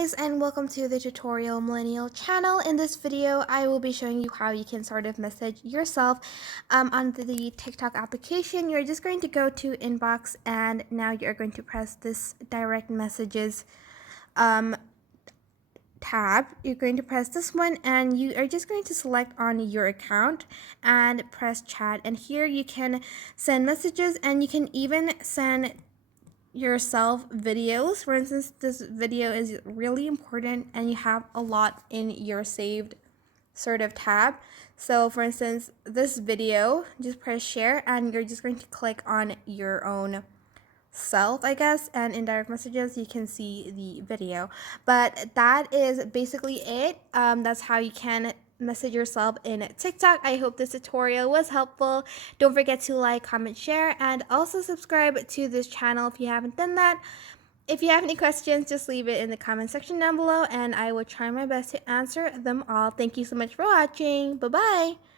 guys, and welcome to the Tutorial Millennial channel. In this video, I will be showing you how you can sort of message yourself on the TikTok application. You're just going to go to inbox, and now you're going to press this direct messages tab. You're going to press this one, and you are just going to select on your account and press chat. And here you can send messages, and you can even send yourself videos. For instance, this video is really important and you have a lot in your saved sort of tab. So for instance, this video, just press share and you're just going to click on your own self, I guess, and in direct messages you can see the video. But that is basically it. That's how you can message yourself in TikTok. I hope this tutorial was helpful. Don't forget to like, comment, share, and also subscribe to this channel if you haven't done that. If you have any questions, just leave it in the comment section down below and I will try my best to answer them all. Thank you so much for watching. Bye bye.